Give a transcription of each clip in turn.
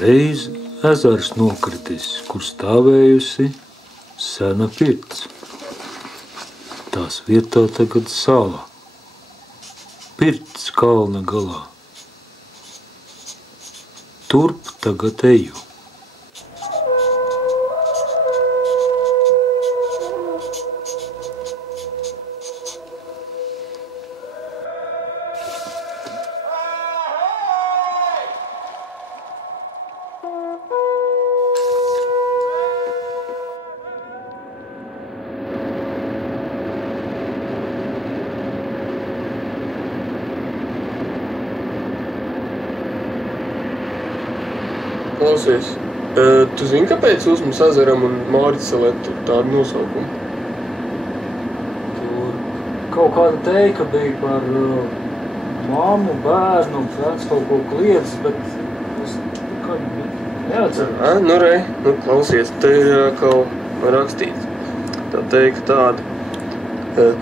Reiz ezers nokritis, kur stāvējusi sena pirts. Tās vietā tagad sala. Pirts kalna galā. Turp tagad eju. Klausies, tu zini, kāpēc Usmas ezeram un Māricelē tādu nosaukumu? Tur kaut kāda teika bija par mammu, bērnu, vec kaut ko kliedz, bet es nekad neatceros. Nu, rei, klausies, te ir kaut rakstīts. Tā teika tāda,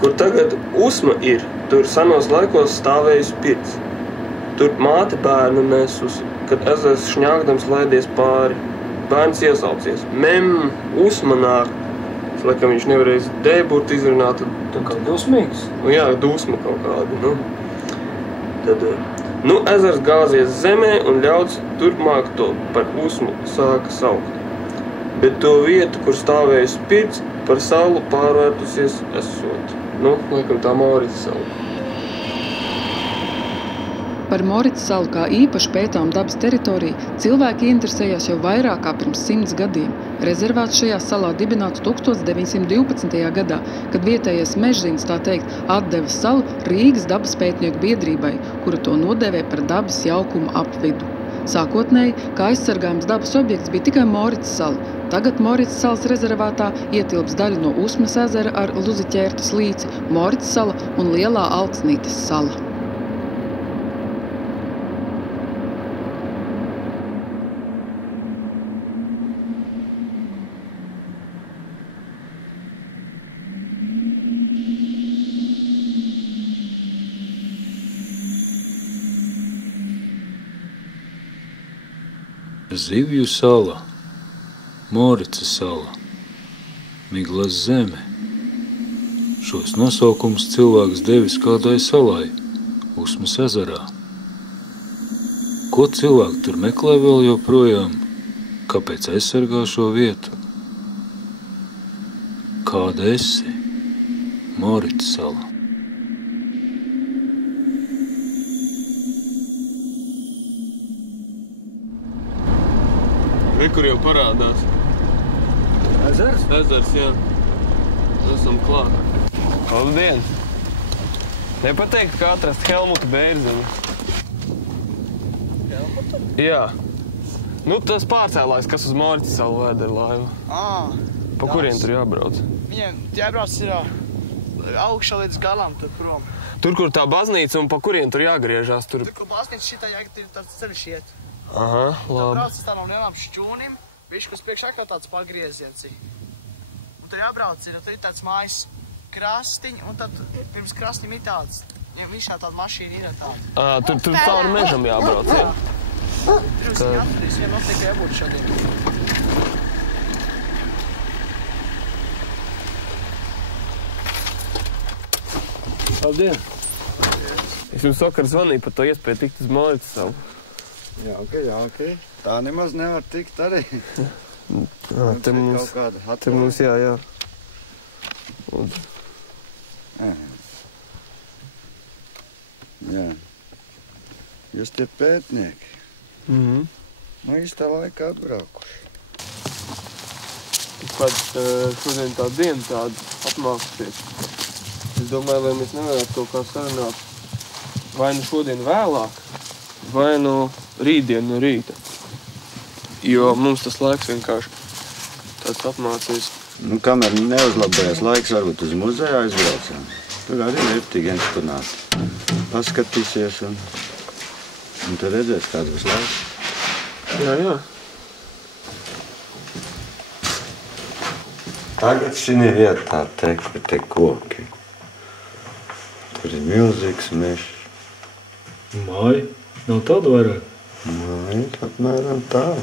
kur tagad Usma ir, tur senos laikos stāvējusi pirts. Tur māte bērnu nesusi, kad ezers šņāgdams laidies pāri. Bērns iesaucies. Mem, Usma nāk. Laikam viņš nevarēs dēburt izrunāt. Tā kā dusmīgs? Jā, dusma kaut kāda. Tad, ezers gāzies zemē un ļauds turpmāk to par Usmu sāka saukt. Bet to vietu, kur stāvējusi pirts, par salu pārvērtusies esot. Laikam tā Mārica salu. Par Moricas salu kā īpaši pētām dabas teritoriju cilvēki interesējās jau vairāk kā pirms 100 gadiem. Rezervāts šajā salā dibināts 1912. gadā, kad vietējais mežzinis, tā teikt, atdeva salu Rīgas dabas pētnieku biedrībai, kura to nodēvē par dabas jaukumu apvidu. Sākotnēji, kā aizsargājums dabas objekts, bija tikai Moricas sala. Tagad Moricas salas rezervātā ietilps daļa no Usmas ezera ar Luziķērtas līci, Moricas sala un Lielā Alksnītes sala. Zivju sala, Moricas sala, Miglas zeme. Šos nosaukumus cilvēks devis kādai salai, Usmas ezerā. Ko cilvēki tur meklē vēl joprojām? Kāpēc aizsargā šo vietu? Kāda esi, Moricas sala? Kur jau parādās. Ezers? Ezers, jā. Esam klāt. Labdien! Nepateikt, kā atrast Helmutu Bērzemi. Helmutu? Jā. Tas pārcēlājs, kas uz Moricas salu vēd ar laivu. Pa kurien tur jābrauc? Viņiem jābrauc ir augšā līdz galam, tur prom. Tur, kur tā baznīca un pa kurien tur jāgriežās? Tur, kur baznīca šitā jāgat ir tāds ceļš iet. Aha, labi. Tā brauc tā no lielām šķūnim, bišķi, kas priekšā kā tāds pagrieziens. Un tur jābrauc ir tāds mājas krastiņi, un tad pirms krastiņam ir tāds, višā tāda mašīna ir tāda. Tur cauri mežam jābrauc, jā? Pirms viņi atradīs, viņiem noteikti jābūt šādiem. Labdien! Es jums vakar zvanīju par to iespēju tikt uz Moricas salu. Jauki. Tā nemaz nevar tikt arī. Te mums, jā. Jā. Jūs tie pētnieki. Īstā laikā atbraukuši. Šodien tā diena tāda apmāksties. Es domāju, vai mēs nevarētu kaut kā sarunāt vai nu šodien vēlāk, vai nu rītdien no rīta. Jo mums tas laiks vienkārši tāds apmācies. Kamēr neuzlabējas laiks, varbūt uz muzeju aizbraucām. Tur arī vērtīgi eksponāti. Paskatīsies un tad redzēs, kāds būs laiks. Jā. Tagad šī vietā te koki. Tur ir milzīgs mežs. Māja? Nav tāda vairāk? Nē. Apmēram tā.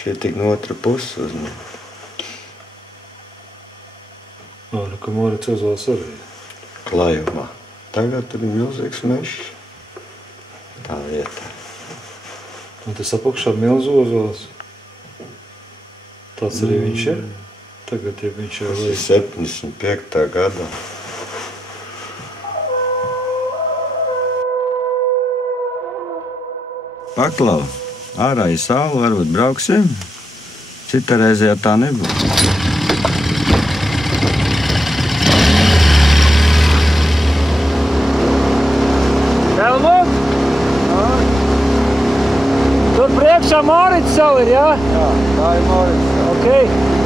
Šie tik no otra puses uzņem. Ka Morits Ozols arī. Klājumā. Tagad tur ir milzīgs mežs. Tā vietā. Un tas apakšā milz Ozols. Tāds arī viņš ir. Tagad, ja viņš ir līdz 75. gadā. Paklau, ārā ir saule, varbūt brauksim. Cita reizē jau tā nebūs. Helmut? Tur priekšā Morits savu ir, jā? Jā, tā ir Morits. Ok.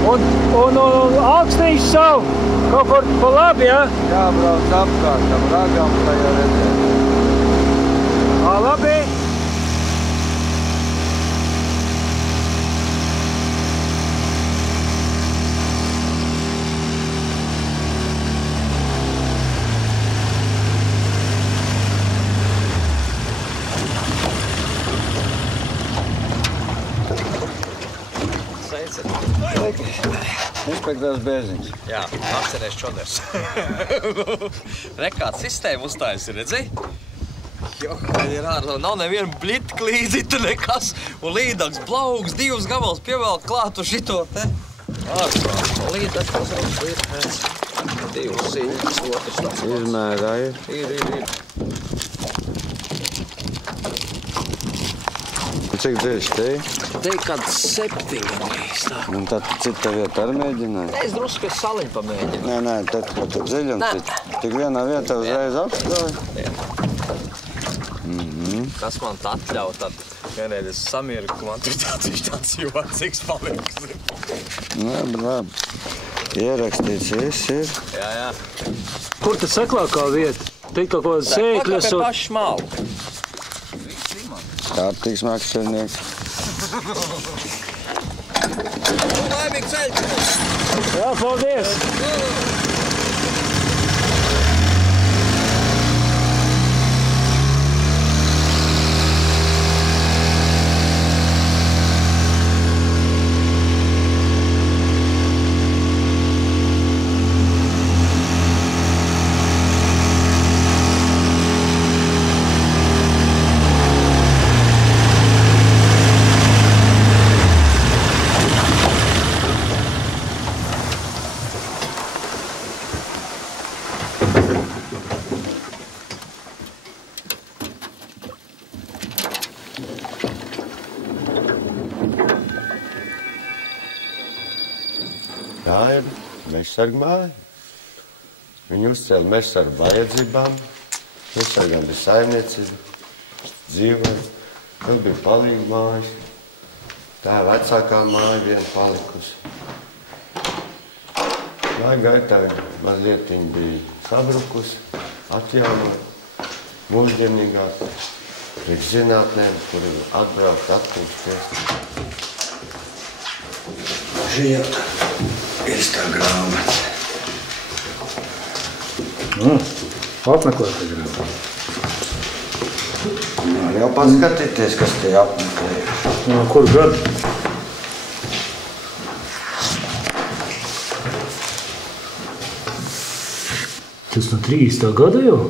Un augstnīši savu kaut kur pa labi, jā? Jā, brauc apkārt, tam ragam tajā redzēt. Labi. Inspektors Bēziņš. Jā, apcerēs čoders. Rekāds sistēma uzstājas, redzēji? Jo, ir ārā, nav nevienu blitku līdzi, tu nekas. Un līdaks, blaugs, divas gabals pievēl klātu šito te. Ārprāt, līdaks, līdaks. Divas sīņas, otrs tāds. Izmērā ir. Ir. Cik dziļš te? Te ir kāds 7 gandrīz tā. Un tad cita vieta arī mēģināja? Es drusku pēc saliņu pamēģinu. Nē, tad, kad tu dziļums, tik vienā vietā uzreiz apstāja. Kas man tā atļauj, tad vienreiz es samieru, ka man tur tāds jocīgs paliks. Labi. Ierakstīts viss ir. Jā. Kur tad saklākā vieta? Te kaut kādas sēkļas un... paši smalki. Kārtīgs mākslinieks. Laimīgi ceļš! Jā, paldies! Tā ir mežsargmāja. Viņi uzcēla mežsargu vajadzībām. Mežsargām bija saimniecība, dzīvoja. Tur bija palīgu mājas. Tā ir vecākā māja viena palikusi. Laika gaitā mazliet viņa bija sabrukusi, atjaunot, mūsdienīgāk, priekš zinātnēm, kuri atbraukt, atpūsties. Žiet. Ir tā grāmata. Apmeklēt grāmatu. Var jau paskatīties, kas te apmeklē. Kur gadu? Tas no 30. gada jau?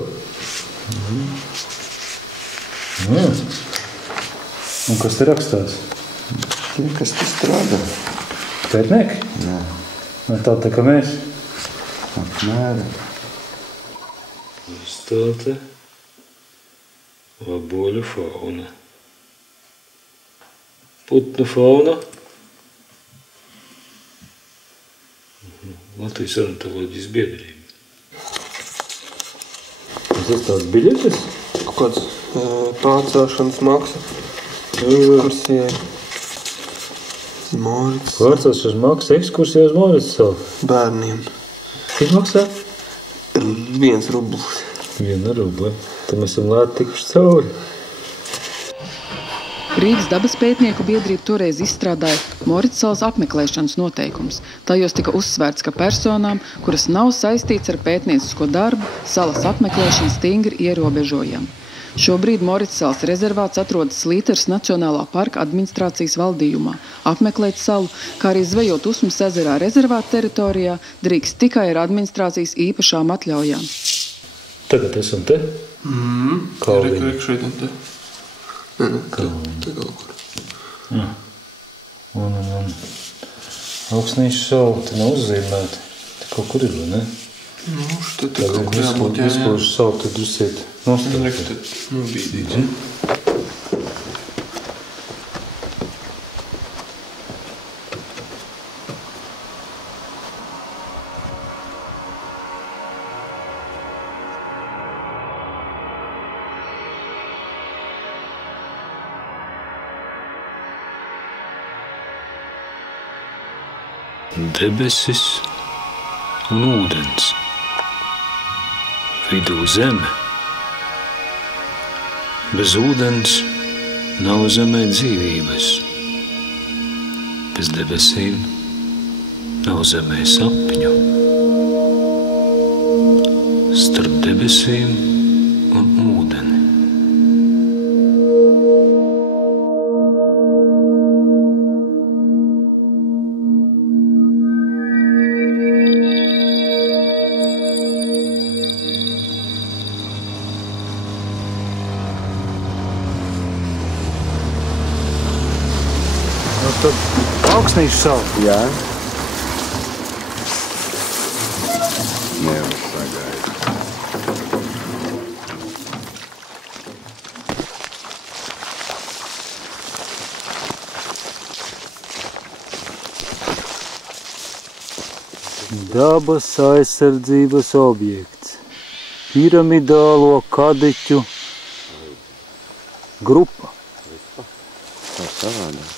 Un kas te rakstās? Tie, kas te strādā. Pētnieki? Jā. Tā kā mēs? Apmēram. Uzstāte vaboļu fauna. Putnu fauna. Latvijas ornitoloģijas biedrība. Tas ir tās biļetes? Kaut kāds pārcelšanas maksa. Kursijai. Morits. Pārcelšanas maksa ekskursija uz Morits salu. Bērniem. Cik maksā? 1 rublis. 1 rubli. Tad mēs esam lēti tikuši cauri. Rīgas dabas pētnieku biedrība toreiz izstrādāja Morits salas apmeklēšanas noteikumus. Tajos tika uzsvērts, ka personām, kuras nav saistīts ar pētniecisko darbu, salas apmeklēšana stingri ierobežojama. Šobrīd Moricsalas rezervāts atrodas Līteras Nacionālā parka administrācijas valdījumā. Apmeklēt salu, kā arī zvejot Usmas ezerā rezervāta teritorijā, drīkst tikai ar administrācijas īpašām atļaujām. Tagad esam te? Kalviņi. Šeit un te. Nē, te kaut kur. Un Augsnīšu saula te nav uzzīmēta. Te kaut kur ir, vai ne? Nu, šeit te kaut kur jābūt, jā. Vispūžu saula te drusiet nostāvēt. Nu, bīdīt. Debesis un ūdens. Vidū zeme. Bez ūdens nav zemē dzīvības. Bez debesīm nav zemē sapņu. Starp debesīm un ūdeni. Tad Augsnīšu salu. Jā. Neuzsagaidi. Dabas aizsardzības objekts. Piramidālo kadiķu grupa. Tā savādāk.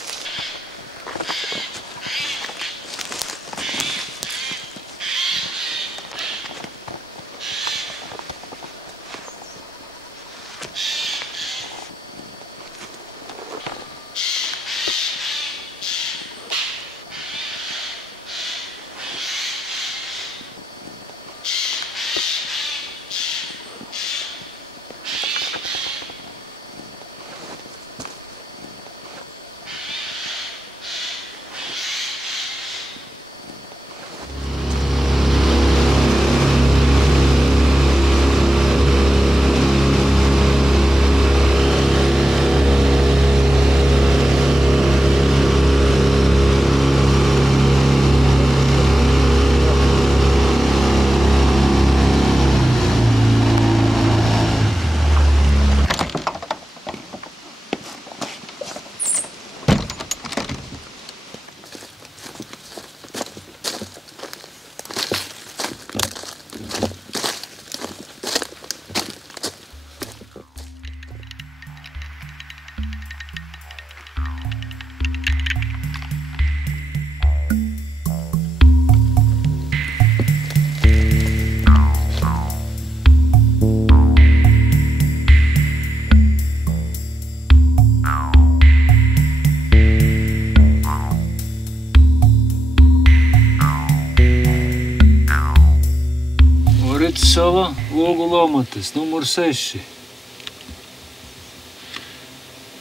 Moricsalas Logu Lomatas, numur 6.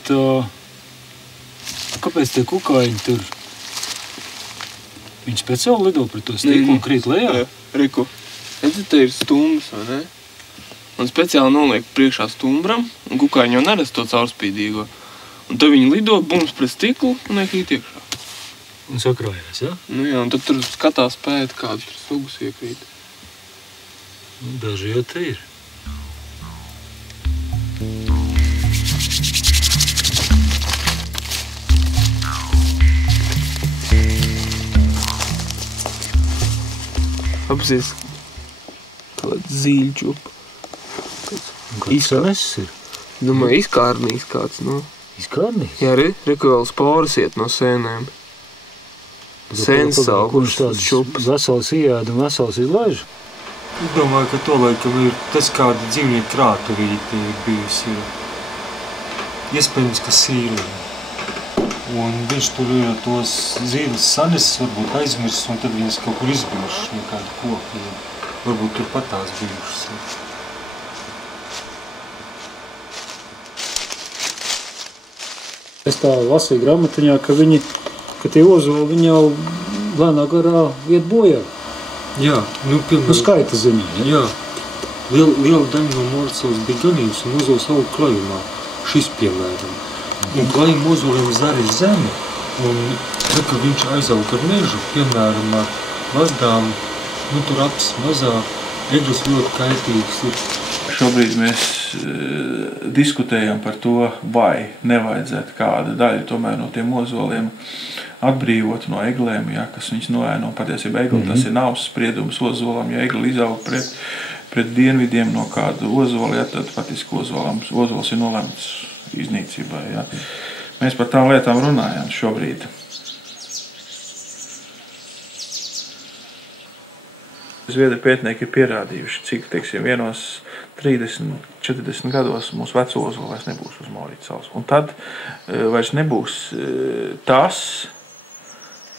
Tā, kāpēc tie kukaiņi tur? Viņš pēc savu lido pret to stiklu un krīt lejā? Riku, redzi, te ir stumbrs, vai ne? Un speciāli noliek priekšā stumbram, un kukaiņi jau neredz to caurspīdīgo. Un tad viņi lido, bums pret stiklu un iekrīt iekšā. Un sakrājās, ja? Nu jā, un tad tur skatās pēt, kādu tur sugas iekrīt. Daži jau te ir. Apsies, kāds zīļķup. Kāds sanesis ir? Domāju, izkārnīs kāds, nu. Izkārnīs? Jā, reku vēl sporas iet no sēnēm. Sēnes savu, kurš tāds čupas. vesels ieēd un vesels izlaiž? Es domāju, ka to laikam ir tas, kāda dzīvnieku krātuvīte ir bijusi. Iespējams, ka sīlē. Un viņš tur ir tos zīles sanesis, varbūt aizmirsis, un tad viņas kaut kur izbijušas nekādi koki. Varbūt tur pat tās bijušas. Es tā lasīju grāmatiņā, ka tie ozoli, viņi jau lēnā garā iet bojā. Jā, piemēram. Skaita ziņā, jā. Liela daļa no Moricavas bija ganības un ozols auga klajumā. Šis, piemēram. Un klajuma ozoliem zari zemi. Un tad, kad viņš aizaug ar mežu, piemēram, ar vazdām, tur apsis mazāk, eglis ļoti kaitīgs ir. Šobrīd mēs diskutējam par to, vai nevajadzētu kāda daļa tomēr no tiem ozoliem atbrīvot no eglēm, kas viņus noēno. Patiesībā egli tas ir nav spriedums ozolam, ja egli izaug pret dienvidiem no kāda ozola, tad patiski ozols ir nolemts iznīcībai. Ja. Mēs par tām lietām runājam šobrīd. Zviedru pētnieki ir pierādījuši, cik, teiksim, vienos 30-40 gados mūsu veco ozolu vairs nebūs uz Maurītas salas. Un tad vairs nebūs tas,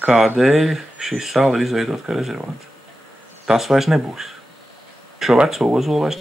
kādēļ šī sala ir izveidota kā rezervāts. Tas vairs nebūs. Šo veco ozolu vairs